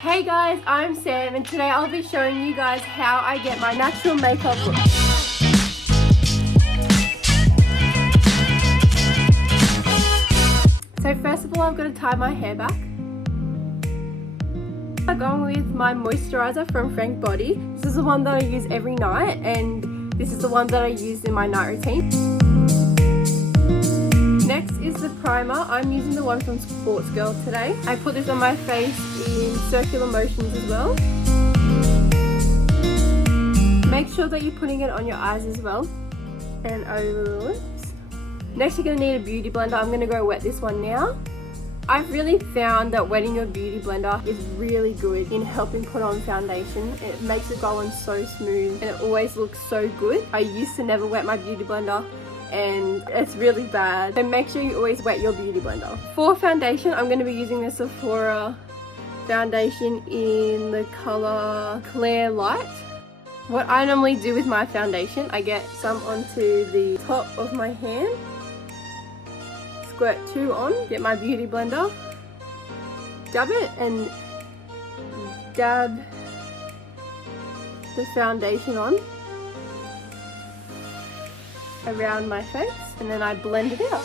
Hey guys, I'm Sam and today I'll be showing you guys how I get my natural makeup look. So first of all, I've got to tie my hair back. I'm going with my moisturizer from Frank Body. This is the one that I use every night and this is the one that I use in my night routine. Next is the primer. I'm using the one from Sports Girl today. I put this on my face in circular motions as well. Make sure that you're putting it on your eyes as well and over the lips. Next you're going to need a beauty blender. I'm going to go wet this one now. I've really found that wetting your beauty blender is really good in helping put on foundation. It makes it go on so smooth and it always looks so good. I used to never wet my beauty blender and it's really bad. So make sure you always wet your beauty blender. For foundation, I'm going to be using the Sephora foundation in the color Clear Light. What I normally do with my foundation, I get some onto the top of my hand, squirt 2 on, get my beauty blender, dab it and dab the foundation on around my face and then I blend it out.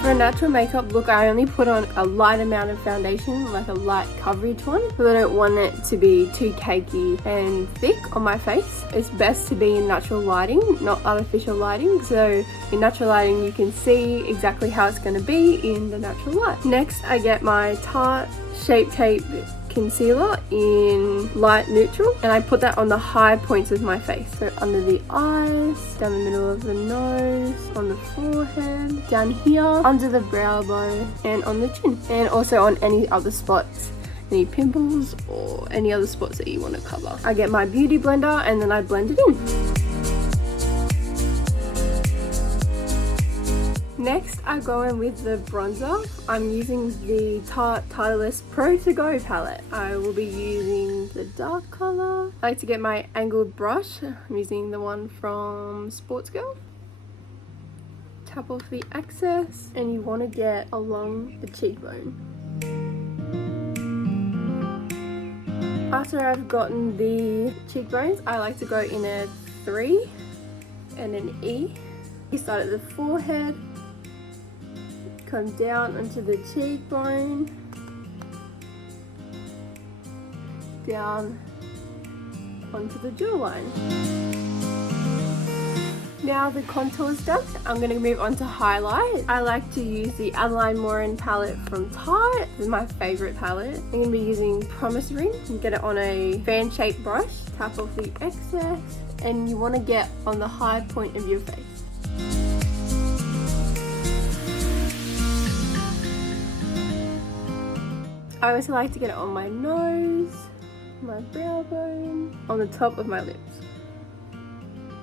For a natural makeup look, I only put on a light amount of foundation, like a light coverage one, because I don't want it to be too cakey and thick on my face. It's best to be in natural lighting, not artificial lighting. So in natural lighting you can see exactly how it's going to be in the natural light. Next I get my Tarte Shape Tape concealer in light neutral and I put that on the high points of my face, so under the eyes, down the middle of the nose, on the forehead, down here, under the brow bone and on the chin, and also on any other spots, any pimples or any other spots that you want to cover. I get my beauty blender and then I blend it in. Next, I go in with the bronzer. I'm using the Tarte Titleist Pro To Go palette. I will be using the dark color. I like to get my angled brush. I'm using the one from Sports Girl. Tap off the excess and you want to get along the cheekbone. After I've gotten the cheekbones, I like to go in a 3 and an E. You start at the forehead, come down onto the cheekbone, down onto the jawline. Now the contour is done, I'm going to move on to highlight. I like to use the Adeline Morin palette from Tarte. This is my favourite palette. I'm going to be using Promise Ring and get it on a fan-shaped brush. Tap off the excess and you want to get on the high point of your face. I also like to get it on my nose, my brow bone, on the top of my lips.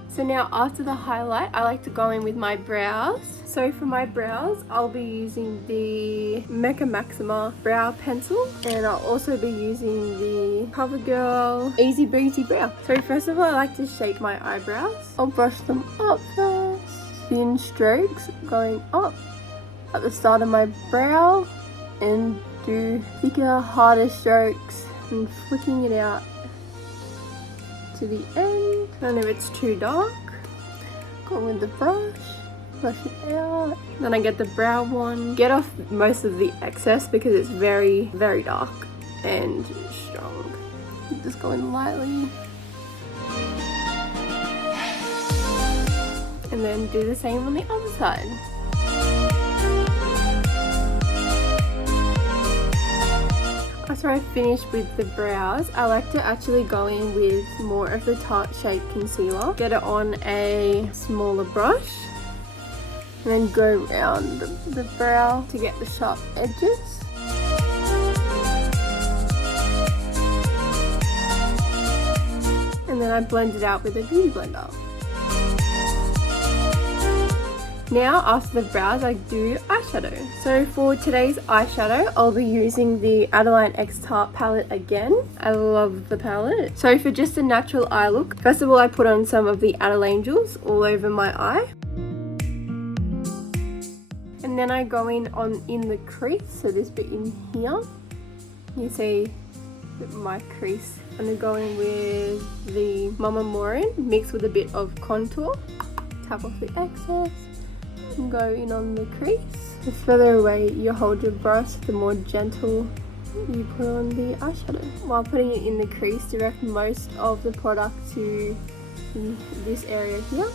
So now after the highlight, I like to go in with my brows. So for my brows, I'll be using the Mecca Maxima brow pencil and I'll also be using the CoverGirl Easy Breezy brow. So first of all, I like to shape my eyebrows. I'll brush them up first, thin strokes going up at the start of my brow and do thicker, harder strokes and flicking it out to the end. And if it's too dark, go with the brush it out. Then I get the brow one, get off most of the excess because it's very, very dark and strong. Just going lightly. And then do the same on the other side. After I finish with the brows, I like to actually go in with more of the Tarte Shape Concealer. Get it on a smaller brush and then go around the brow to get the sharp edges. And then I blend it out with a beauty blender. Now after the brows I do eyeshadow. So for today's eyeshadow I'll be using the Adeline X Tarte palette again. I love the palette. So for just a natural eye look, first of all I put on some of the Adele Angels all over my eye. And And then I go in the crease, so this bit in here. You see my crease. I'm going to go in with the Mama Morin mixed with a bit of contour. Tap off the excess and go in on the crease. The further away you hold your brush, the more gentle you put on the eyeshadow. While putting it in the crease, direct most of the product to this area here.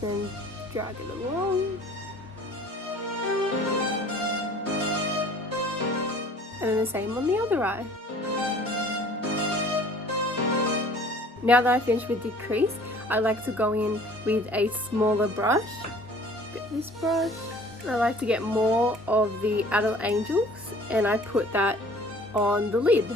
Then drag it along. And then the same on the other eye. Now that I finished with the crease, I like to go in with a smaller brush. Get this brush. I like to get more of the adult angels and I put that on the lid.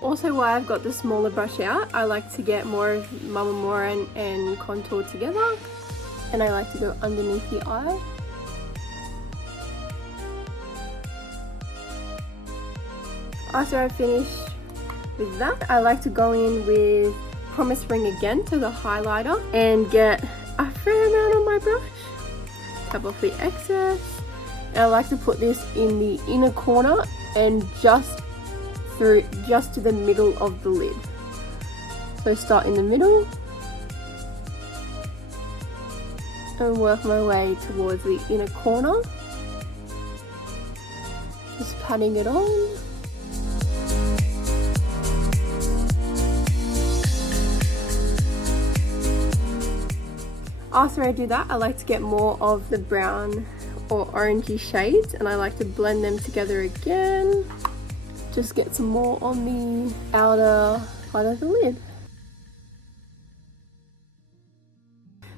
Also, while I've got the smaller brush out, I like to get more of Mama Morin and contour together, and I like to go underneath the eye. After I finish with that, I like to go in with Promise Ring again to the highlighter and get a fair amount on my brush. Tap off the excess. And I like to put this in the inner corner and just to the middle of the lid. So start in the middle and work my way towards the inner corner. Just patting it on. After I do that, I like to get more of the brown or orangey shades and I like to blend them together again. Just get some more on the outer part of the lid.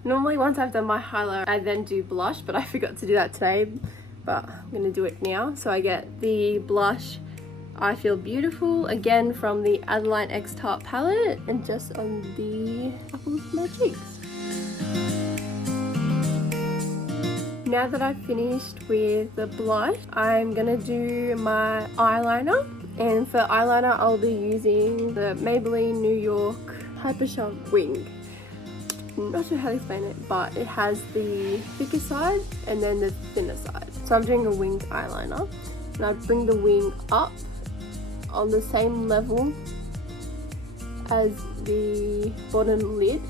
Normally once I've done my highlight, I then do blush, but I forgot to do that today, but I'm gonna do it now. So I get the blush I Feel Beautiful, again from the Adeline X Tart palette, and just on the apples of my cheeks. Now that I've finished with the blush, I'm gonna do my eyeliner. And for eyeliner, I'll be using the Maybelline New York Hyper Sharp Wing. I'm not sure how to explain it, but it has the thicker side and then the thinner side. So I'm doing a winged eyeliner. And I bring the wing up on the same level as the bottom lid.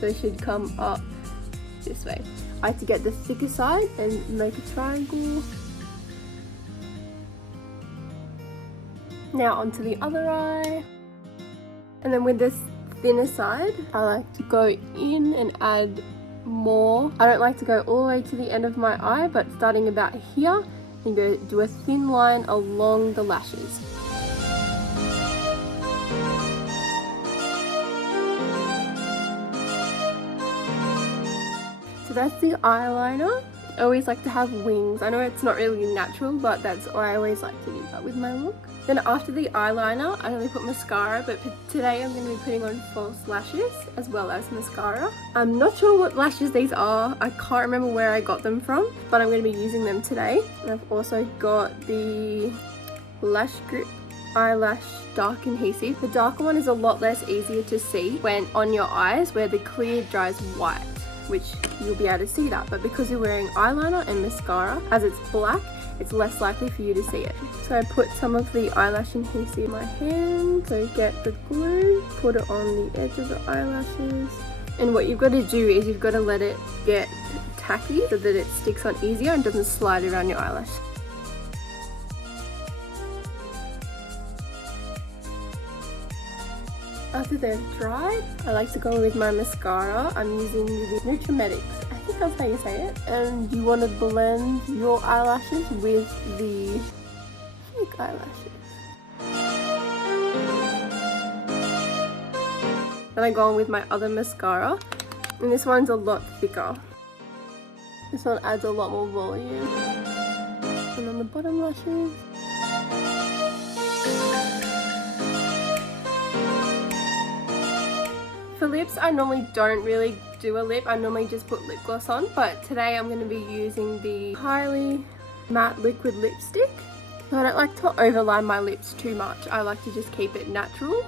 So it should come up this way. I like to get the thicker side and make a triangle. Now onto the other eye. And then with this thinner side, I like to go in and add more. I don't like to go all the way to the end of my eye, but starting about here, you go do a thin line along the lashes. So that's the eyeliner. I always like to have wings. I know it's not really natural, but that's what I always like to do that with my look. Then after the eyeliner, I only put mascara, but today I'm going to be putting on false lashes as well as mascara. I'm not sure what lashes these are. I can't remember where I got them from, but I'm going to be using them today. And I've also got the Lash Grip Eyelash Dark Adhesive. The darker one is a lot less easier to see when on your eyes, where the clear dries white, which you'll be able to see that, but because you're wearing eyeliner and mascara, as it's black, it's less likely for you to see it. So I put some of the eyelash adhesive in my hand, so get the glue, put it on the edge of the eyelashes, and what you've got to do is you've got to let it get tacky so that it sticks on easier and doesn't slide around your eyelash. After they're dried, I like to go with my mascara. I'm using the Nutrimetics, I think that's how you say it. And you want to blend your eyelashes with the fake eyelashes. Then I go on with my other mascara, and this one's a lot thicker. This one adds a lot more volume. And on the bottom lashes. For lips, I normally don't really do a lip. I normally just put lip gloss on, but today I'm going to be using the Kylie Matte Liquid Lipstick. So I don't like to overline my lips too much. I like to just keep it natural.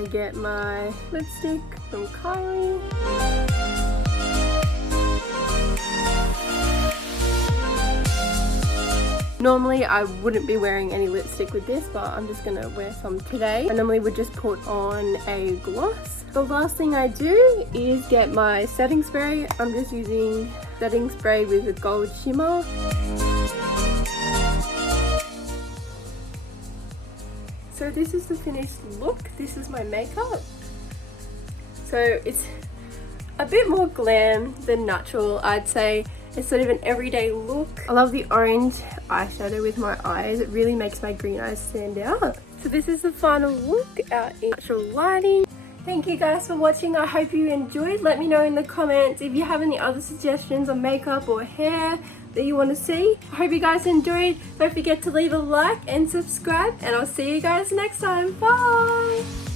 I get my lipstick from Kylie. Normally I wouldn't be wearing any lipstick with this, but I'm just gonna wear some today. I normally would just put on a gloss. The last thing I do is get my setting spray. I'm just using setting spray with a gold shimmer. So this is the finished look. This is my makeup. So it's a bit more glam than natural, I'd say. It's sort of an everyday look. I love the orange eyeshadow with my eyes. It really makes my green eyes stand out. So this is the final look out in natural lighting. Thank you guys for watching. I hope you enjoyed. Let me know in the comments if you have any other suggestions on makeup or hair that you want to see. I hope you guys enjoyed. Don't forget to leave a like and subscribe, and I'll see you guys next time. Bye!